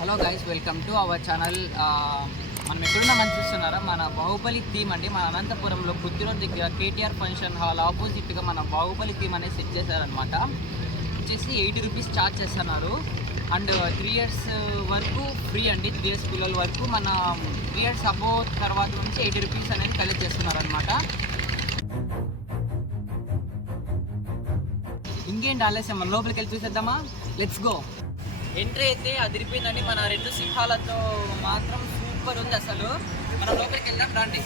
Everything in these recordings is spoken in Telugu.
Hello guys, welcome to our channel. మనం ఎక్కడున్నామని చూస్తున్నారా? మన బాహుబలి థీమ్ అండి. మన అనంతపురంలో పుత్తూరు దగ్గర కేటీఆర్ ఫంక్షన్ హాల్ ఆపోజిట్గా మన బాహుబలి థీమ్ అనేది సెట్ చేశారనమాట. వచ్చేసి 80 రూపీస్ ఛార్జ్ చేస్తున్నారు. అండ్ 3 ఇయర్స్ వరకు ఫ్రీ అండి. 3 ఇయర్స్ పిల్లల వరకు మన 3 ఇయర్స్ అబోవ్ తర్వాత నుంచి 80 రూపీస్ అనేది కలెక్ట్ చేస్తున్నారనమాట. ఇంకేంటి ఆలస్యం, మన లోపలికి వెళ్ళి చూసేద్దామా? Let's go. ఎంట్రీ అయితే అదిరిపోయిందండి. మన 2 సింహాలతో మాత్రం సూపర్ ఉంది అసలు. మనం లోపలికి వెళ్దాం రండి.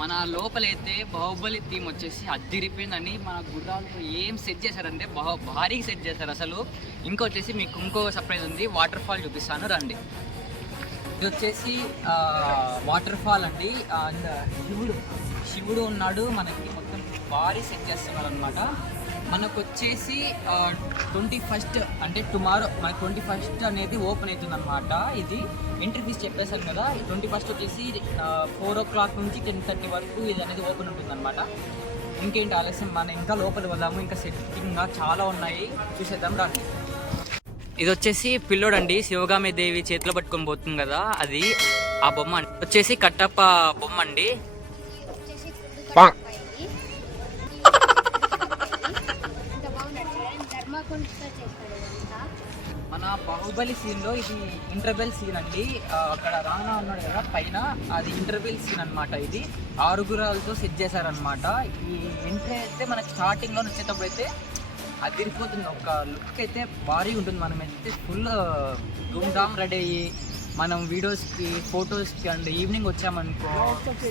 మన లోపలైతే బాహుబలి థీమ్ వచ్చేసి అదిరిపోయిందండి. మన గుర్రాలతో ఏం సెట్ చేశారంటే భారీగా సెట్ చేశారు అసలు. ఇంకొచ్చేసి మీకు ఇంకో సర్ప్రైజ్ ఉంది, వాటర్ ఫాల్ చూపిస్తాను రండి. ఇది వచ్చేసి వాటర్ ఫాల్ అండి. అండ్ శివుడు ఉన్నాడు. మనకి మొత్తం భారీ సెట్ చేస్తున్నారు అనమాట. మనకు వచ్చేసి 21st అంటే టుమారో మనకి 21st అనేది ఓపెన్ అవుతుంది అనమాట. ఇది ఎంట్రీ ఫీజ్ చెప్పేశాను కదా. 21st వచ్చేసి 4 o'clock నుంచి 10:30 వరకు ఇది అనేది ఓపెన్ ఉంటుంది అనమాట. ఇంకేంటి ఆలస్యం, మనం ఇంకా లోపలికి వెళ్దాము. ఇంకా సెట్టింగ్ చాలా ఉన్నాయి, చూసేద్దాం రండి. ఇది వచ్చేసి పిల్లోడు అండి, శివగామి దేవి చేతిలో పట్టుకొని పోతుంది కదా, అది ఆ బొమ్మ అండి. వచ్చేసి కట్టప్ప బొమ్మ అండి. మన బాహుబలి సీన్ లో ఇది ఇంటర్వెల్ సీన్ అండి. అక్కడ రానా ఉన్నాడు కదా పైన, అది ఇంటర్వెల్ సీన్ అనమాట. ఇది 6 గుర్రాలతో సెట్ చేశారనమాట. ఈ ఎంట్రీ అయితే మనకి స్టార్టింగ్ లో వచ్చేటప్పుడు అయితే అదిరిపోతుంది. ఒక లుక్ అయితే భారీ ఉంటుంది. మనం అయితే ఫుల్ ధూమ్ ధామ్ రెడీ అయ్యి మనం వీడియోస్కి ఫొటోస్కి అండ్ ఈవినింగ్ వచ్చామనుకో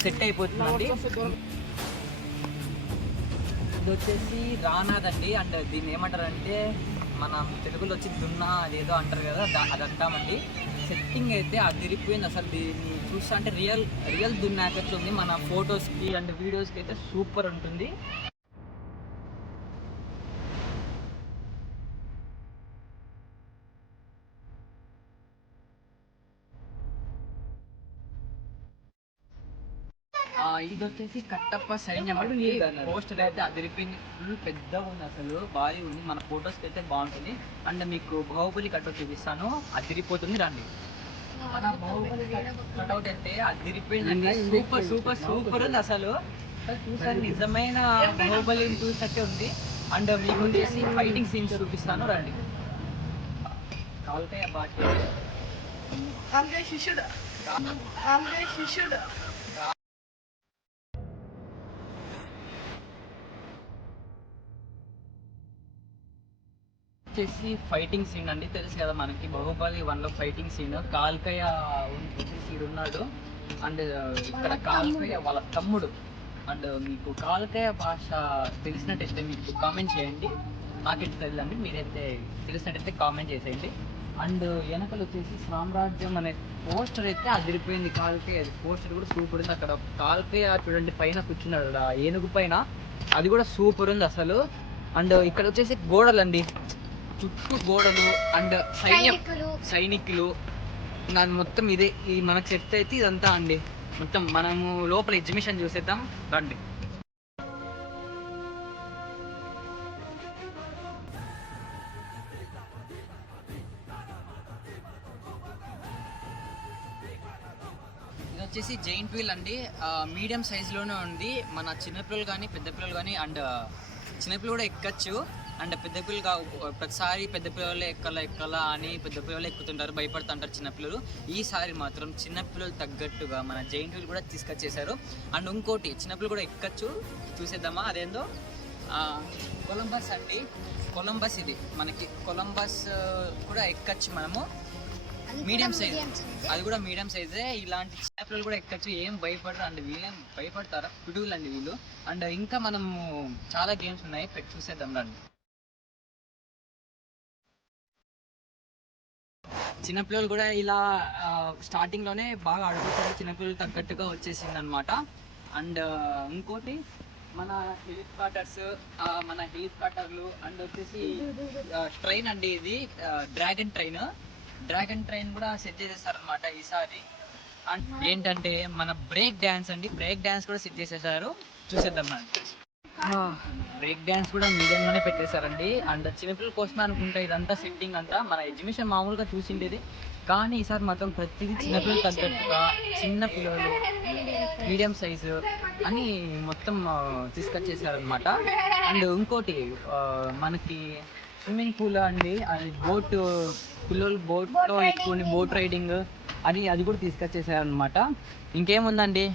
సెట్ అయిపోతుందండి. ఇది వచ్చేసి రానాదండి. అండ్ దీన్ని ఏమంటారంటే మనం తెలుగులో వచ్చి దున్నా అదేదో అంటారు కదా, అది అంటామండి. సెట్టింగ్ అయితే అదిరిపోయింది అసలు. దీన్ని చూస్తా అంటే రియల్ దున్నాకట్లు ఉంది. మన ఫొటోస్కి అండ్ వీడియోస్కి అయితే సూపర్ ఉంటుంది. ఇది వచ్చేసి కట్టప్ప సైన్యం అండి. పోస్టర్ అయితే అదిరిపోయింది, ఫుల్ పెద్దగా ఉంది అసలు, భారీ ఉంది. మన ఫొటోస్కి అయితే బాగుంటుంది. అండ్ మీకు బాహుబలి కట్అవుట్ చూపిస్తాను, అదిరిపోతుంది రండి. మన బాహుబలి కట్అవుట్ అయితే అదిరిపోయిందండి, సూపర్ సూపర్ సూపర్ ఉంది అసలు. చూసాను, నిజమైన బాహుబలిని చూసినట్టే ఉంది. అండ్ మీకు వచ్చేసి ఫైటింగ్ సీన్స్ చూపిస్తాను రండి. కాల్కాయ బాటి వచ్చేసి ఫైటింగ్ సీన్ అండి. తెలుసు కదా మనకి బాహుబలి 1లో ఫైటింగ్ సీన్. కాల్కయ్య ఉన్నాడు. అండ్ ఇక్కడ కాల్కయ్య వాళ్ళ తమ్ముడు. అండ్ మీకు కాల్కయ్య భాష తెలిసినట్టయితే మీకు కామెంట్ చేయండి. నాకైతే తెలియదండి, మీరైతే తెలిసినట్టయితే కామెంట్ చేసేయండి. అండ్ వెనకలు వచ్చేసి సామ్రాజ్యం అనే పోస్టర్ అయితే అదిరిపోయింది. కాల్కయ్య పోస్టర్ కూడా సూపర్ ఉంది. అక్కడ కాల్కయ్య చూడండి పైన కూర్చున్నాడు ఆ ఏనుగు పైన, అది కూడా సూపర్ ఉంది అసలు. అండ్ ఇక్కడ వచ్చేసి గోడలు అండి, చుట్టూ గోడలు అండ్ సైనికులు దాని మొత్తం ఇదే. ఈ మనకు సెట్ అయితే ఇదంతా అండి. మొత్తం మనము లోపల ఎగ్జిబిషన్ చూసేద్దాం రండి. ఇది వచ్చేసి జైంట్ వీల్ అండి. మీడియం సైజులోనే ఉంది. మన చిన్నపిల్లలు కానీ పెద్ద పిల్లలు కానీ అండ్ చిన్నపిల్లలు కూడా ఎక్కచ్చు. అండ్ పెద్ద పిల్లలు ప్రతిసారి పెద్ద పిల్లలు ఎక్కాలా అని పెద్ద పిల్లలు ఎక్కుతుంటారు, భయపడుతుంటారు చిన్నపిల్లలు. ఈసారి మాత్రం చిన్నపిల్లలు తగ్గట్టుగా మన జైంట్ వీల్ కూడా తీసుకొచ్చేసారు. అండ్ ఇంకోటి చిన్నపిల్లలు కూడా ఎక్కచ్చు, చూసేద్దామా అదేందో. కొలంబస్ అండి, కొలంబస్ ఇది మనకి కొలంబస్ కూడా ఎక్కచ్చు మనము. మీడియం సైజ్, అది కూడా మీడియం సైజే. ఇలాంటి చిన్నపిల్లలు కూడా ఎక్కచ్చు, ఏం భయపడరు. అండ్ వీళ్ళేం భయపడతారా, పిడుగులు అండి వీళ్ళు. అండ్ ఇంకా మనము చాలా గేమ్స్ ఉన్నాయి, చూసేద్దాం రండి. చిన్నపిల్లలు కూడా ఇలా స్టార్టింగ్లోనే బాగా అడుగుతారు. చిన్నపిల్లలు తగ్గట్టుగా వచ్చేసింది అనమాట. అండ్ ఇంకోటి మన హెలికాప్టర్స్, మన హెలికాప్టర్లు అండ్ వచ్చేసి ట్రైన్ అండి. ఇది డ్రాగన్ ట్రైన్ కూడా సెట్ చేసేసారనమాట ఈసారి. అండ్ ఏంటంటే మన బ్రేక్ డ్యాన్స్ అండి, బ్రేక్ డ్యాన్స్ కూడా సెట్ చేసేసారు, చూసేద్దాం అండి. బ్రేక్ డ్యాన్స్ కూడా మీడియంలోనే పెట్టేశారండి. అండ్ చిన్నపిల్లల కోసమే అనుకుంటా ఇదంతా సెట్టింగ్ అంతా. మన ఎగ్జిబిషన్ మామూలుగా చూసిండేది, కానీ ఈసారి మాత్రం ప్రతిదీ చిన్నపిల్లలు తగ్గట్టుగా, చిన్న పిల్లలు మీడియం సైజు అని మొత్తం తీసుకొచ్చేసారనమాట. అండ్ ఇంకోటి మనకి స్విమ్మింగ్ పూల్ అండి, అది బోట్, పిల్లలు బోట్లో ఎక్కువ బోట్ రైడింగ్ అని అది కూడా తీసుకొచ్చేసారనమాట. ఇంకేముందండి,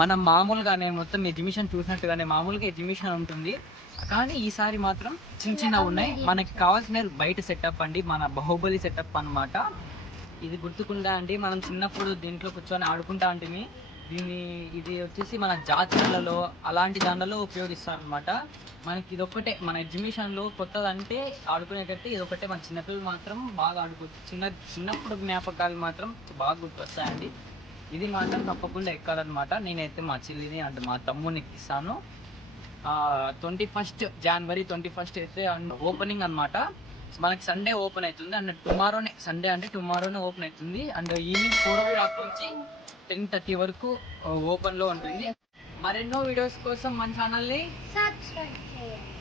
మనం మామూలుగానే మొత్తం ఎగ్జిబిషన్ చూసినట్టుగానే మామూలుగా ఎగ్జిబిషన్ ఉంటుంది, కానీ ఈసారి మాత్రం చిన్న చిన్నవి ఉన్నాయి. మనకి కావాల్సిన బయట సెటప్ అండి, మన బాహుబలి సెటప్ అన్నమాట. ఇది గుర్తుకుందా అండి, మనం చిన్నప్పుడు దీంట్లో కూర్చొని ఆడుకుంటా ఉంటుంది. ఇది వచ్చేసి మన జాతరలలో అలాంటి దాంట్లో ఉపయోగిస్తారు అనమాట. మనకి ఇదొక్కటే మన ఎగ్జిబిషన్లో కొత్తదంటే ఆడుకునేటట్టు ఇదొక్కటే. మన చిన్నపిల్లలు మాత్రం బాగా ఆడుకోవచ్చు. చిన్నప్పుడు జ్ఞాపకాలు మాత్రం బాగా గుర్తొస్తాయండి. ఇది మాత్రం తప్పకుండా ఎక్కాలన్నమాట. నేనైతే మా చెల్లిని అంటే మా తమ్ముని ఎక్కిస్తాను. 21 జనవరి అయితే ఓపెనింగ్ అనమాట. మనకి సండే ఓపెన్ అవుతుంది. అండ్ టుమారోనే, సండే అంటే టుమారోనే ఓపెన్ అవుతుంది. అండ్ ఈవినింగ్ 4 నుంచి 10:30 వరకు ఓపెన్లో ఉంటుంది. మరెన్నో వీడియోస్ కోసం మన ఛానల్ని సబ్స్క్రైబ్ చేయండి.